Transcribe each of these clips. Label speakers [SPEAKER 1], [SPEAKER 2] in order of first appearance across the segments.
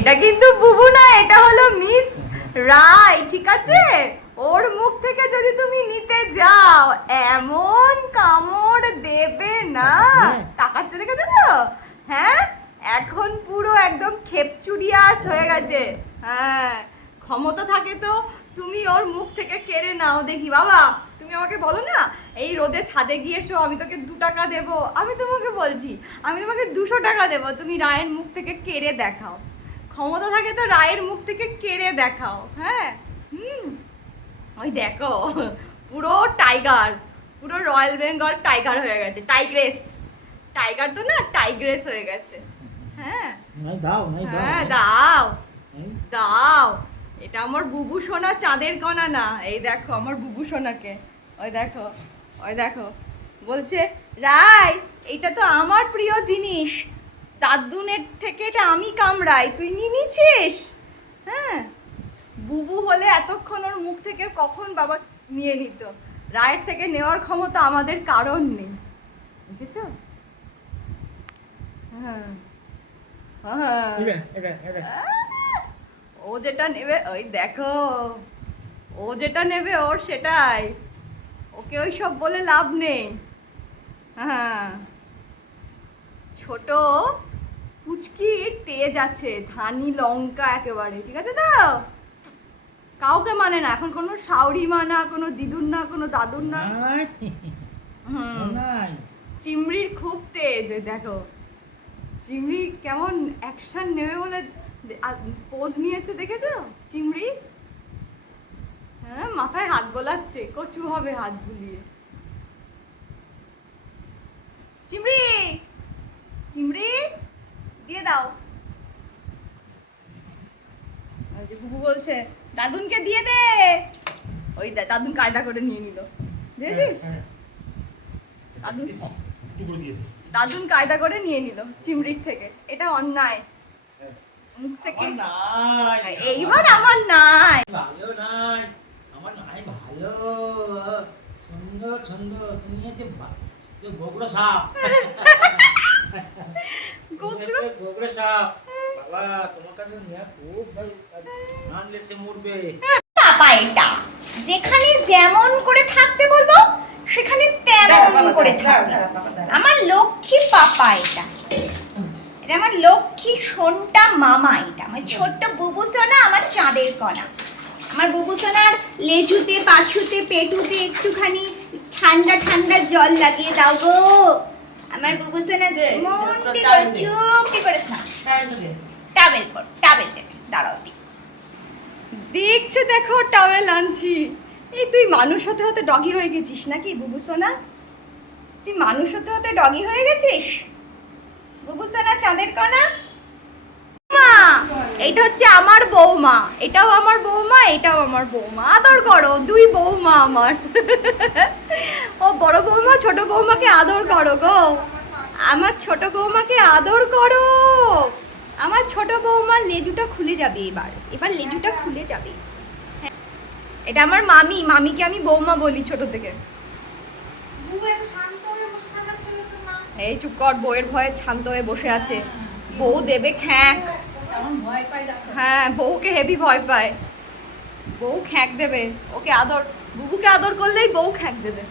[SPEAKER 1] এটা কিন্তু বুবু না, এটা হলো মিস রাই, ঠিক আছে? ওর মুখ থেকে যদি তুমি নিতে যাও, এমন কামড় দেবে না। তাকাচ্ছে দেখেছ তো? হ্যাঁ? এখন পুরো একদম খেপচুরিয়াস হয়ে গেছে। হ্যাঁ ক্ষমতা থাকে তো তুমি ওর মুখ থেকে কেড়ে নাও। দেখি, বাবা, তুমি আমাকে বলো না, এই রোদে ছাদে গিয়ে এসো, আমি তোকে দু টাকা দেবো। আমি তোমাকে বলছি, আমি তোমাকে দুশো টাকা দেবো, তুমি রায়ের মুখ থেকে কেড়ে দেখাও। ক্ষমতা থাকে তো রায়ের মুখ থেকে কেড়ে দেখাও হ্যাঁ? হুম। ওই দেখো পুরো টাইগার পুরো রয়্যাল বেঙ্গল টাইগার হয়ে গেছে টাইগ্রেস। টাইগার তো না টাইগ্রেস হয়ে গেছে হ্যাঁ?
[SPEAKER 2] দাও
[SPEAKER 1] হ্যাঁ দাও দাও। এটা আমার বুবু সোনা চাঁদের কণা না এই দেখো আমার বুবু সোনাকে। ওই দেখো ওই দেখো। বলছে রাই এটা তো আমার প্রিয় জিনিস দাদুনের থেকে এটা আমি কামড়াই তুই নিয়ে নিচ্ছিস হ্যাঁ। বুবু হলে এতক্ষণ ওর মুখ থেকে কখন বাবা নিয়ে নিত? রায়ের থেকে নেওয়ার ক্ষমতা আমাদের কারণ নেই। দেখেছ? হ্যাঁ। হ্যাঁ। ও যেটা নেবে ওই দেখো। ও যেটা নেবে ওর সেটাই। ওকে ওই সব বলে লাভ নেই। হ্যাঁ। ছোট পুচকি তেজ আছে ধানি লঙ্কা একেবারে ঠিক আছে তো? কাউকে মানে না এখন কোনো সাউরি মা না কোনো দিদুর না কোনো দাদুর না। চিমড়ির খুব তেজ দেখো। চিমড়ি কেমন অ্যাকশন নেবে বলে পোজ নিয়েছে দেখেছ? চিমড়ি হ্যাঁ মাথায় হাত বোলাচ্ছে কচু হবে হাত বুলিয়ে। চিমড়ি চিমড়ি দিয়ে দাও। ওই যে বুবু বলছে দাদুনকে দিয়ে দে। ওই দে দাদুন কায়দা করে নিয়ে নিল। বুঝেছিস?
[SPEAKER 2] হ্যাঁ,
[SPEAKER 1] দাদুন
[SPEAKER 2] করে দিয়েছে।
[SPEAKER 1] দাদুন কায়দা করে নিয়ে নিল চিমড়ির থেকে। এটা অন্যায়।
[SPEAKER 2] হ্যাঁ।
[SPEAKER 1] মুখ থেকে
[SPEAKER 2] আমার নাই।
[SPEAKER 1] এইবার আমার নাই।
[SPEAKER 2] ভালো নাই। আমার নাই ভালো। সুন্দর সুন্দর। তুমি হচ্ছে সাপ।
[SPEAKER 1] গোগড়ো?
[SPEAKER 2] তুমি সাপ। বাবা তোমার কাছে নিয়ে খুব ভালো। আনলে সে মরবে।
[SPEAKER 1] পাপা এটা। যেখানে যেমন করে থাকতে বলব সেখানে তেমন করে থাকবে। আমার লক্ষ্মী পাপা এটা। এটা আমার লক্ষ্মী সোনটা মামা এটা। আমার ছোট্ট বুবু সোনা আমার চাঁদের কণা। আমার বুবু সোনার লেজুতে পাছুতে পেটুতে একটুখানি ঠান্ডা ঠান্ডা জল লাগিয়ে দাও গো। আমার বুবু সোনা মনটি করে চুপটি করে স্নান টাবেল কর টাবেল দেবে দাঁড়াও দি। দেখছ দেখো টাওয়েল আনছি। এই তুই মানুষ হতে হতে ডগি হয়ে গেছিস নাকি বুবু সোনা তুই মানুষ হতে হতে ডগি হয়ে গেছিস? বুবু সোনা চাঁদের কণা? মা! এটা হচ্ছে আমার বৌমা। এটাও আমার বৌমা এটাও আমার বৌমা। আদর করো দুই বৌমা আমার। ও বড় বৌমা ছোট বৌমাকে আদর করো গো। আমার ছোট বৌমাকে আদর করো। আমার ছোট বৌমার লেজুটা খুলে যাবে এবার। এবার লেজুটা খুলে যাবে। হ্যাঁ। এটা আমার মামি মামিকে আমি বৌমা বলি ছোট থেকে। এই চুপ কর বউয়ের ভয়ে শান্ত হয়ে বসে আছে। বউ দেবে খ্যাঁক। হ্যাঁ বউকে হেভি ভয় পায়। বউ খ্যাঁক দেবে। ওকে আদর বুবুকে আদর করলেই বউ খ্যাঁক দেবে।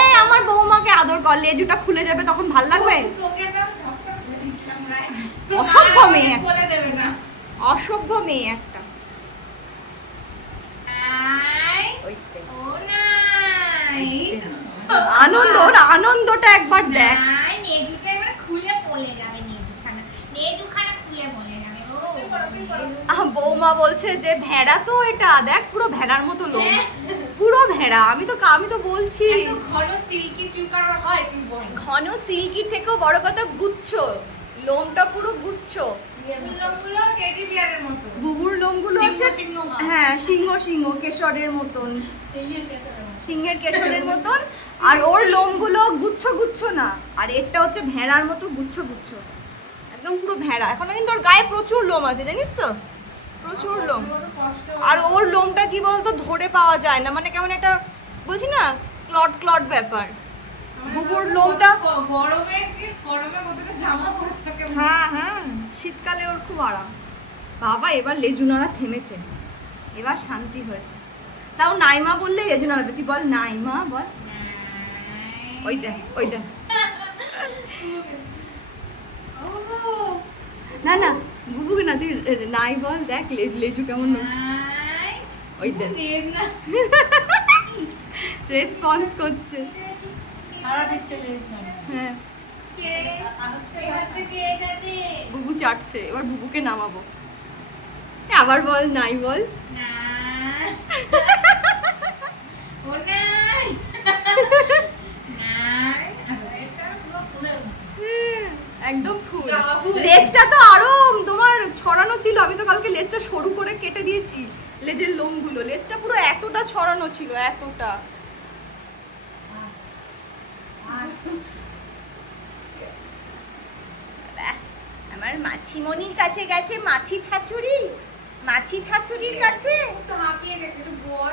[SPEAKER 1] এই আমার বৌমাকে আদর কর লেজুটা খুলে যাবে তখন ভালো লাগবে? অসভ্য মেয়ে অসভ্য মেয়ে একটা। আনন্দ ওর আনন্দটা একবার দেখ। বৌমা বলছে যে ভেড়া তো এটা দেখ পুরো ভেড়ার মতো লোম পুরো ভেড়া। আমি তো আমি তো বলছি। ঘন সিল্কি থেকেও বড় কথা গুচ্ছ। লোমটা পুরো গুচ্ছ। বুবুর লোমগুলো হচ্ছে হ্যাঁ সিংহ সিংহ কেশরের মতন। সিংহের কেশরের মতন। আর ওর লোমগুলো গুচ্ছ গুচ্ছ না। আর এরটা হচ্ছে ভেড়ার মতো গুচ্ছ গুচ্ছ। একদম পুরো ভেড়া। এখনও কিন্তু ওর গায়ে প্রচুর লোম আছে জানিস তো? প্রচুর লোম। আর ওর লোমটা কি বলতো ধরে পাওয়া যায় না। মানে কেমন একটা বলছি না ক্লট ক্লট ব্যাপার। বুবুর লোমটা
[SPEAKER 3] গরমে গরমে কতটা জামা পরে থাকে
[SPEAKER 1] হ্যাঁ। হ্যাঁ শীতকালে ওর খুব আরাম। বাবা এবার লেজুনারা থেমেছে। এবার শান্তি হয়েছে। তাও নাইমা বললে লেজুনারা তুই বল নাইমা বল। ওই দেখ ওই দেখ। না না বুবুকে না তুই নাই বল দেখ লে- লেজু কেমন ওই দেখ। রেসপন্স করছে।
[SPEAKER 3] সারা দিচ্ছে লেজ না।
[SPEAKER 1] হ্যাঁ। বুবু চাটছে এবার বুবুকে নামাবো। এ, আবার বল নাই বল। হ্যাঁ, একদম ফুল। লেজটা তো আরও তোমার ছড়ানো ছিল। আমি তো কালকে লেজটা সরু করে কেটে দিয়েছি লেজের লোমগুলো। লেজটা পুরো এতটা ছড়ানো ছিল এতটা।
[SPEAKER 4] আমার মাছিমণির কাছে গেছে মাছি ছাছুরি। মাছি ছাছুরির কাছে।
[SPEAKER 5] তো হাঁপিয়ে গেছে একটু বর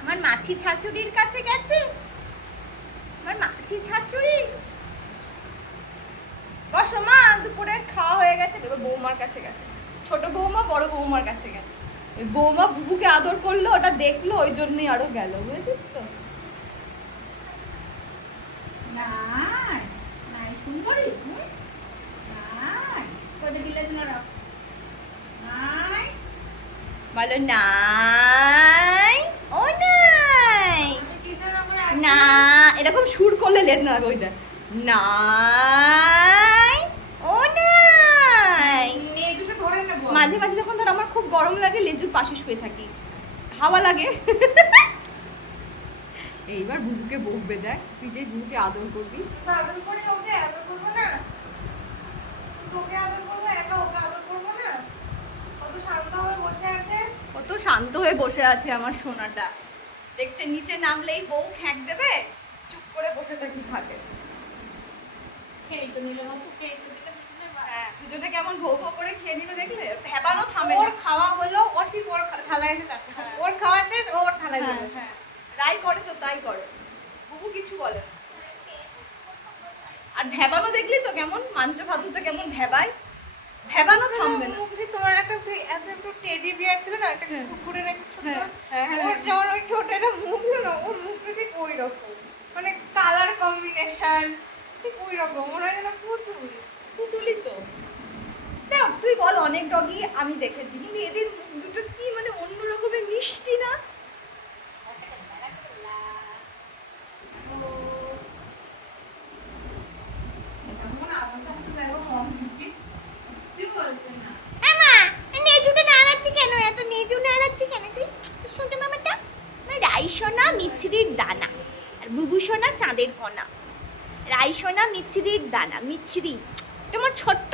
[SPEAKER 4] আমার মাছি ছাছুরির কাছে গেছে। আমার মাছি ছাছুরি।
[SPEAKER 1] বসো মা দুপুরে খাওয়া হয়ে গেছে এবার বৌমার কাছে গেছে। ছোট বৌমা বড় বৌমার কাছে গেছে। ওই বৌমা বুবুকে আদর করল ওটা দেখল ওই জন্যই আরও গেল বুঝেছিস তো?
[SPEAKER 5] না
[SPEAKER 4] বলো নাই ও নাই। না
[SPEAKER 1] এরকম সুর করলে লেজ না ওই দেখ
[SPEAKER 4] নাই ও নাই
[SPEAKER 5] নেজুকে ধরে নেব
[SPEAKER 1] মাঝে মাঝে যখন ধর আমার খুব গরম লাগে লেজুর পাশে শুয়ে থাকি। হাওয়া লাগে। এইবার বুবুকে বকবে দেখ তুই যে বুবুকে আদর করবি।
[SPEAKER 5] আদর করে ওকে আদর করব না। তোকে আদর করব একা ওকে আদর করব না। কত শান্ত হয়ে বসে আছে।
[SPEAKER 1] কত শান্ত হয়ে বসে আছে আমার সোনাটা। দেখছে নিচে নামলেই বউ খ্যাঁক দেবে চুপ করে বসে থাকি থাকে
[SPEAKER 5] খেয়ে তো নিলে বাবু খেয়ে
[SPEAKER 1] দুজনে কেমন ভৌ ভৌ করে খেয়ে নিল দেখলে? ভেবানো থামে
[SPEAKER 5] ওর খাওয়া হলো ও ঠিক ওর থালায় এসে
[SPEAKER 1] হ্যাঁ।
[SPEAKER 5] ওর খাওয়া শেষ ও ওর থালায়
[SPEAKER 1] হ্যাঁ, হ্যাঁ। রাই করে তো তাই করে। বুবু কিছু বলে না। আর ভেবানো দেখলি তো কেমন? মাঞ্চ ভাতুতে কেমন ভেবায়। ভেবানো থামবে না।
[SPEAKER 5] মুখে তোমার একটা এত একটু টেডি বিয়ার ছিল না একটা
[SPEAKER 1] হ্যাঁ।
[SPEAKER 5] কুকুরের একটা ছোট
[SPEAKER 1] হ্যাঁ, হ্যাঁ, হ্যাঁ,
[SPEAKER 5] ওর
[SPEAKER 1] হ্যাঁ।
[SPEAKER 5] যেমন ওই ছোট একটা মুখ না ওর মুখটা ঠিক ওই রকম মানে কালার কম্বিনেশন ঠিক ওই রকম মনে হয় যেন পুতুল
[SPEAKER 1] পুতুলি তো। দেখ তুই বল, অনেক ডগি আমি দেখেছি, কিন্তু এদের দুটো কি মানে অন্য রকমের মিষ্টি না?
[SPEAKER 5] দেখো মন না
[SPEAKER 4] রাইসোনা দানা, আর বুবু সোনা চাঁদের কণা। রাইসোনা মিছরির দানা, মিছরি। তোমার ছোট্ট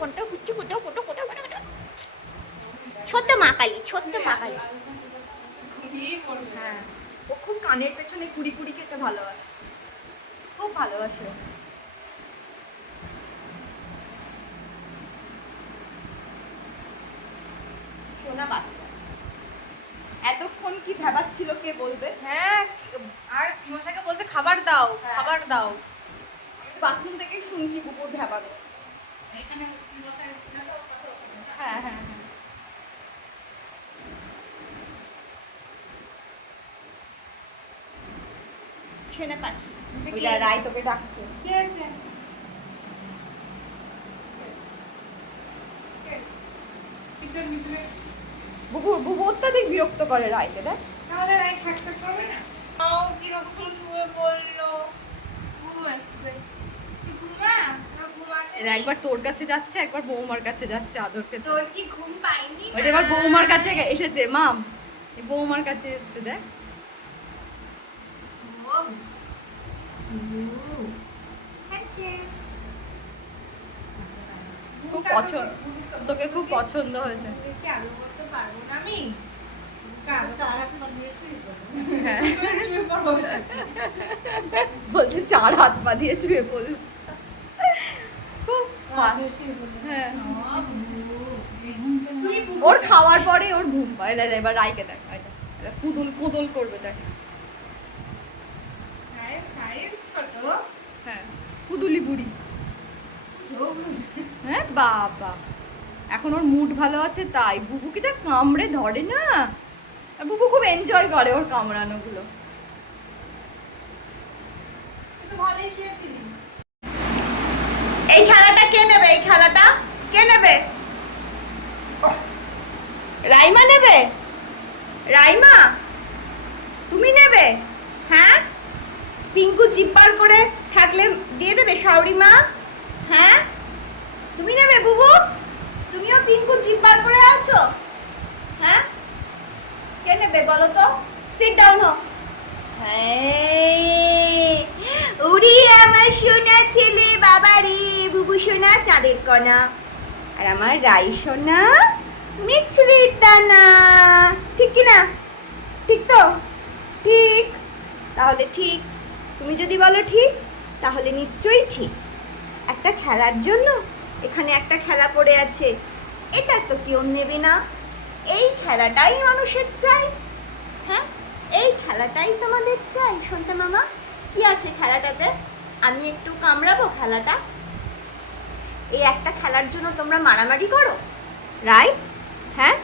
[SPEAKER 4] কন্ট কুচু কুটো কুটো কুটো কুটো কুটো ছোট্ট মাকালি ছোট্ট মাকালি
[SPEAKER 5] ঘুরিয়ে পড়বে
[SPEAKER 1] হ্যাঁ ও খুব কানের পেছনে কুড়ি কুড়ি খেতে ভালোবাসে। খুব ভালোবাসে সোনা বাচ্চা এতক্ষণ কি ভেবাচ্ছিল কে বলবে?
[SPEAKER 5] হ্যাঁ আর মশাকে বলছে খাবার দাও
[SPEAKER 1] হ্যাঁ।
[SPEAKER 5] খাবার দাও।
[SPEAKER 1] বাথরুম থেকেই শুনছি কুকুর। হ্যাঁ হ্যাঁ হ্যাঁ।
[SPEAKER 4] সোনা পাখি।
[SPEAKER 1] ওই দেখ, তোকে ডাকছে।
[SPEAKER 5] কি হয়েছে?
[SPEAKER 1] বুবু বুবু অত্যাধিক বিরক্ত করে রাইকে দেখ।
[SPEAKER 5] তাহলে রাই ঠাক ঠাক করবে না? ও কীরকম শুয়ে বলল। ঘুম আসছে না
[SPEAKER 1] এরা একবার তোর কাছে যাচ্ছে একবার বৌমার কাছে যাচ্ছে আদর খেতে
[SPEAKER 5] তোর কি ঘুম পাইনি?
[SPEAKER 1] ওই এবার বৌমার কাছে এসেছে মাম। বৌমার কাছে এসেছে দেখ। খুব পছন্দ তোকে খুব পছন্দ হয়েছে।
[SPEAKER 5] কি আদর করতে পারব না আমি?
[SPEAKER 1] হ্যাঁ। বলছে চার হাত পা দিয়ে শুয়ে পড়ল খুব ভা- হ্যাঁ
[SPEAKER 5] তুই ঘুম
[SPEAKER 1] ওর খাওয়ার পরে ওর ঘুম পায়। দেখ এবার রাইকে দেখ কুদুল কুদুল করবে, দেখ। হ্যাঁ। কুদুলি বুড়ি। হ্যাঁ বাবা।
[SPEAKER 3] এখন ওর মুড ভালো আছে, তাই। বুবুকে যা কামড়ে ধরে না। বুবু খুব এনজয় করে ওর কামড়ানোগুলো।
[SPEAKER 5] তো ভালোই শুয়েছিলি।
[SPEAKER 1] এই খেলাটা কে নেবে? এই খেলাটা কে নেবে? রাইমা নেবে? রাইমা, তুমি নেবে? হ্যাঁ? পিঙ্কু জিব্বার করে থাকলে দিয়ে দেবে শাওরি মা? হ্যাঁ? তুমি নেবে বুবু? তুমিও পিঙ্কু জিব্বার করে আছো? হ্যাঁ? কে নেবে বলো তো? সিট ডাউন হ্যাঁ। উড়ি আমার সোনা ছেলে বাবারে বুবু সোনা, চাঁদের কণা। আর আমার রাই সোনা, মিছরির দানা। ঠিক কি না? ঠিক তো? ঠিক। তাহলে ঠিক। তুমি যদি বলো ঠিক, তাহলে নিশ্চয়ই ঠিক। একটা খেলার জন্য এখানে একটা খেলা পড়ে আছে। এটা তো কেউ নেবে না। এই খেলাটাই মানুষের চাই। হ্যাঁ? এই খেলাটাই তোমাদের চাই, সন্তা মামা। কি আছে খেলাটাতে? আমি একটু কামড়াবো খেলাটা? এই একটা খেলার জন্য তোমরা মারামারি করো। রাই হ্যাঁ?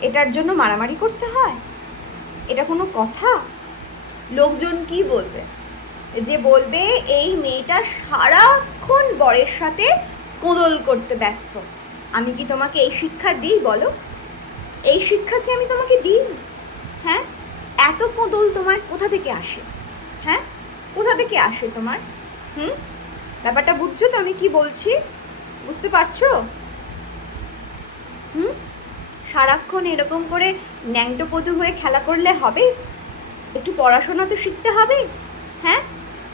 [SPEAKER 1] এটার জন্য মারামারি করতে হয়। এটা কোনো কথা? লোকজন কি বলবে? যে বলবে, এই মেয়েটা সারাক্ষণ বরের সাথে কোদল করতে ব্যস্ত। আমি কি তোমাকে এই শিক্ষা দিই বলো? এই শিক্ষা কি আমি তোমাকে দিই? হ্যাঁ? এত কোদল তোমার কোথা থেকে আসে? হ্যাঁ? কোথা থেকে আসে তোমার? হুম? ব্যাপারটা বুঝছ তো আমি কি বলছি? বুঝতে পারছ? হুম? সারাক্ষণ এরকম করে ন্যাংটোপদু হয়ে খেলা করলে হবে? একটু পড়াশোনা তো শিখতে হবে? হ্যাঁ?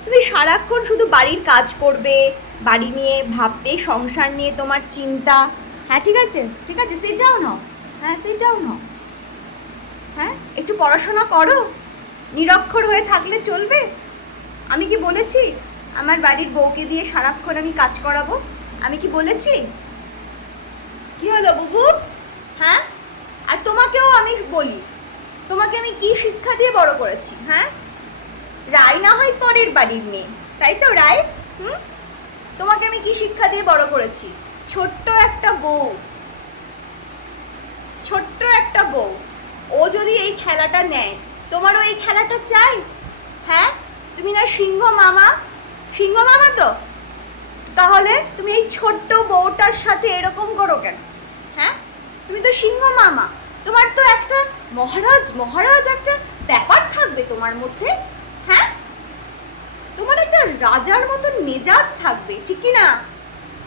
[SPEAKER 1] তুমি সারাক্ষণ শুধু বাড়ির কাজ করবে, বাড়ি নিয়ে ভাববে, সংসার নিয়ে তোমার চিন্তা। হ্যাঁ ঠিক আছে? ঠিক আছে সেটাও হও। হ্যাঁ সেটাও হও। হ্যাঁ? একটু পড়াশোনা করো। নিরক্ষর হয়ে থাকলে চলবে? আমি কি বলেছি? আমার বাড়ির বউকে দিয়ে সারাক্ষণ আমি কাজ করাবো? আমি কি বলেছি? কি হলো বুবু? হ্যাঁ? আর তোমাকেও আমি বলি, তোমাকে আমি কি শিক্ষা দিয়ে বড় করেছি হ্যাঁ? রায় না হয় পরের বাড়ির মেয়ে, তাই তো রায়? হুম? তোমাকে আমি কি শিক্ষা দিয়ে বড় করেছি? ছোট্ট একটা বউ। ছোট্ট একটা বউ। ও যদি এই খেলাটা নেয়, তোমারও এই খেলাটা চাই হ্যাঁ? তুমি না সিংহ মামা? সিংহ মামা তো? তাহলে তুমি এই ছোট্ট বউটার সাথে এরকম করো কেন? হ্যাঁ? তুমি তো সিংহ মামা। তোমার তো একটা মহারাজ মহারাজ একটা ব্যাপার থাকবে তোমার মধ্যে হ্যাঁ? তোমার একটা রাজার মতন মেজাজ থাকবে, ঠিক কি না?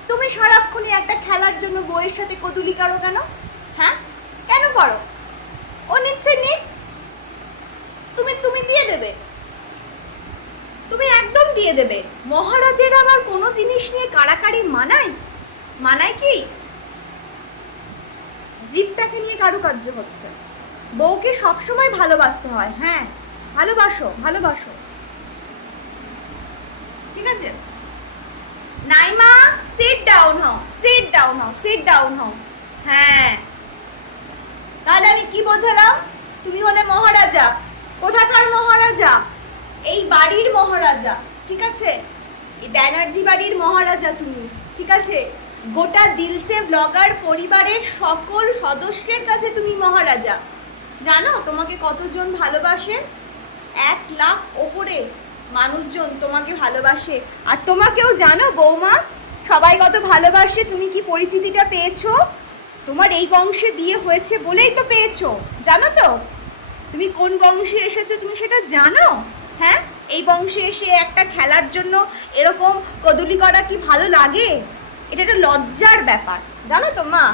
[SPEAKER 1] তুমি সারাক্ষণই একটা খেলার জন্য বইয়ের সাথে কদুলি করো কেন? হ্যাঁ? কেন করো? ও নিচ্ছে নিক তুমি তুমি দিয়ে দেবে। দিয়ে দেবে। মহারাজের আবার কোনো জিনিস নিয়ে কাড়াকাড়ি মানায়? মানায় কি? জীবটাকে নিয়ে কারুকার্য হচ্ছে। বউকে সবসময় ভালোবাসতে হয় হ্যাঁ। ভালোবাসো ভালোবাসো। ঠিক আছে? নাইমা সিট ডাউন হও সিট ডাউন হও সিট ডাউন হও। হ্যাঁ। তাহলে আমি কি বোঝালাম? তুমি হলে মহারাজা। কোথাকার মহারাজা? এই বাড়ির মহারাজা। ঠিক আছে? এই ব্যানার্জি বাড়ির মহারাজা তুমি, ঠিক আছে? গোটা দিলসে ব্লগার পরিবারের সকল সদস্যের কাছে তুমি মহারাজা। জানো তোমাকে কতজন ভালোবাসে? এক লাখ ওপরে মানুষজন তোমাকে ভালোবাসে। আর তোমাকেও জানো বৌমা, সবাই কত ভালোবাসে, তুমি কি পরিচিতিটা পেয়েছ? তোমার এই বংশে বিয়ে হয়েছে বলেই তো পেয়েছ, জানো তো? তুমি কোন বংশে এসেছ তুমি সেটা জানো? হ্যাঁ? এই বংশে এসে একটা খেলার জন্য এরকম কদলি করা কি ভালো লাগে? এটা একটা লজ্জার ব্যাপার। জানো তো মা,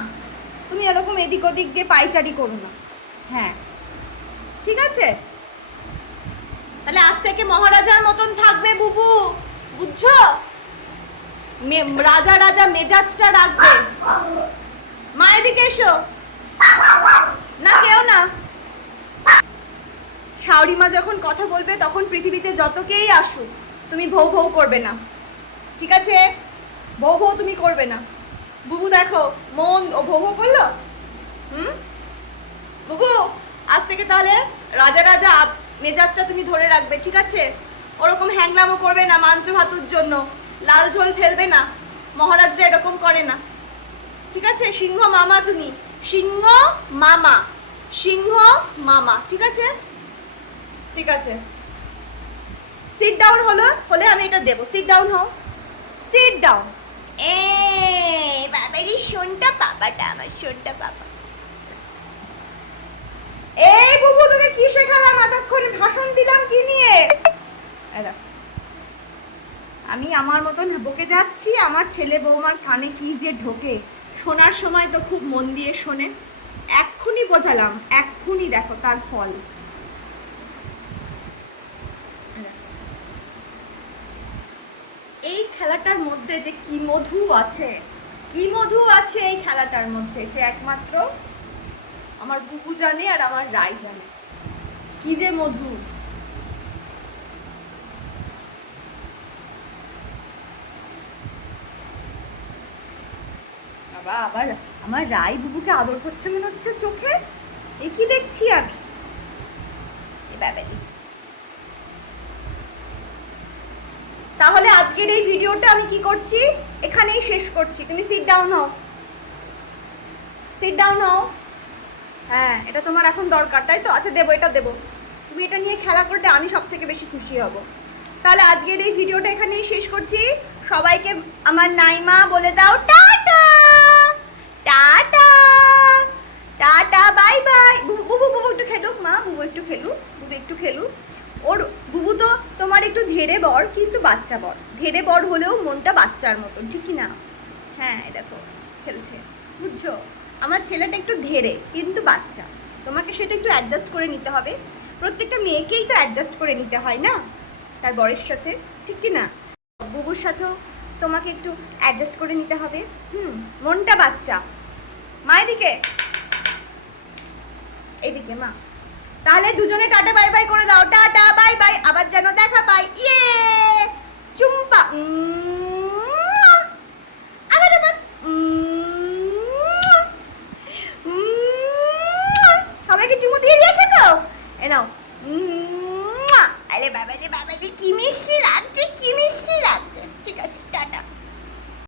[SPEAKER 1] তুমি এরকম এদিক ওদিক দিয়ে পাইচারি করো না। হ্যাঁ। ঠিক আছে? তাহলে আজ থেকে মহারাজার মতন থাকবে বুবু, বুঝছ? রাজা রাজা মেজাজটা রাখবে। মা, এদিকে এসো। না, কেউ না। শাওরি মা যখন কথা বলবে, তখন পৃথিবীতে যতকেই আসুক, তুমি ভৌ ভৌ করবে না। ঠিক আছে? ভৌ ভৌ তুমি করবে না। বুবু দেখো, মন ও ভৌ ভৌ করল? হুম? বুবু, আজ থেকে তাহলে রাজা রাজা মেজাজটা তুমি ধরে রাখবে, ঠিক আছে? ওরকম হ্যাংলামও করবে না মাঞ্চ ভাতুর জন্য। লাল ঝোল ফেলবে না। মহারাজরা এরকম করে না। ঠিক আছে? সিংহ মামা তুমি। সিংহ মামা। সিংহ মামা। ঠিক আছে? ঠিক আছে। সিট ডাউন হলো, হলে আমি এটা দেবো। সিট ডাউন হও। সিট ডাউন
[SPEAKER 6] এ বাবালি শোনটা পাপাটা আমার শোনটা পাপা
[SPEAKER 1] এই বুবু, তোকে কি শেখালাম? এতক্ষণ ভাষণ দিলাম কি নিয়ে? আমি আমার মতন বকে যাচ্ছি, আমার ছেলে বৌমার কানে কি যে ঢোকে। শোনার সময় তো খুব মন দিয়ে শোনে। এক্ষুনি বোঝালাম, এক্ষুনি দেখো তার ফল এই খেলাটার মধ্যে যে কি মধু আছে, কি মধু আছে এই খেলাটার মধ্যে? সে একমাত্র আমার বুবু জানে আর আমার রাই জানে। কি যে মধু? বাবা, আবার আমার রাই বুবুকে আদর করছে মনে হচ্ছে চোখে? এ কি দেখছি আমি? এ বাবারি তাহলে আজকের এই ভিডিওটা আমি কি করছি? এখানেই শেষ করছি। তুমি সিট ডাউন হও। সিট ডাউন হও। হ্যাঁ এটা তোমার এখন দরকার, তাই তো? আচ্ছা দেবো, এটা দেবো। তুমি এটা নিয়ে খেলা করলে আমি সব থেকে বেশি খুশি হব। তাহলে আজকের এই ভিডিওটা এখানেই শেষ করছি। সবাইকে আমার নাইমা বলে দাও, tata! Tata! Tata, bye bye. বুবু বুবু একটু খেলুক, মা। বুবু একটু খেলুক, বুবু একটু খেলুক। ওর, বুবু তো তোমার একটু ধেড়ে বর, কিন্তু বাচ্চা বর। ধেড়ে বড় হলেও মনটা বাচ্চার মতন, ঠিক কি না? হ্যাঁ দেখো, খেলছে। বুঝছ? আমার ছেলেটা একটু ধেড়ে, কিন্তু বাচ্চা। তোমাকে সেটা একটু অ্যাডজাস্ট করে নিতে হবে। প্রত্যেকটা মেয়েকেই তো অ্যাডজাস্ট করে নিতে হয় না? তার বরের সাথে, ঠিক কি না? বুবুর সাথেও তোমাকে একটু অ্যাডজাস্ট করে নিতে হবে। হুম, মনটা বাচ্চা। মা, এদিকে। এদিকে, মা। তাহলে দুজনে টাটা, বাই বাই করে দাও। Tata, bye bye. আবার যেন দেখা পাই। ইয়ে! চুম্পা উম, আবার আবার উম, উম, সবাইকে চুমু দিয়ে দিয়েছ তো এ নাও উম, আরে বাবালি বাবালি কি মিষ্টি লাগছে কি মিষ্টি লাগছে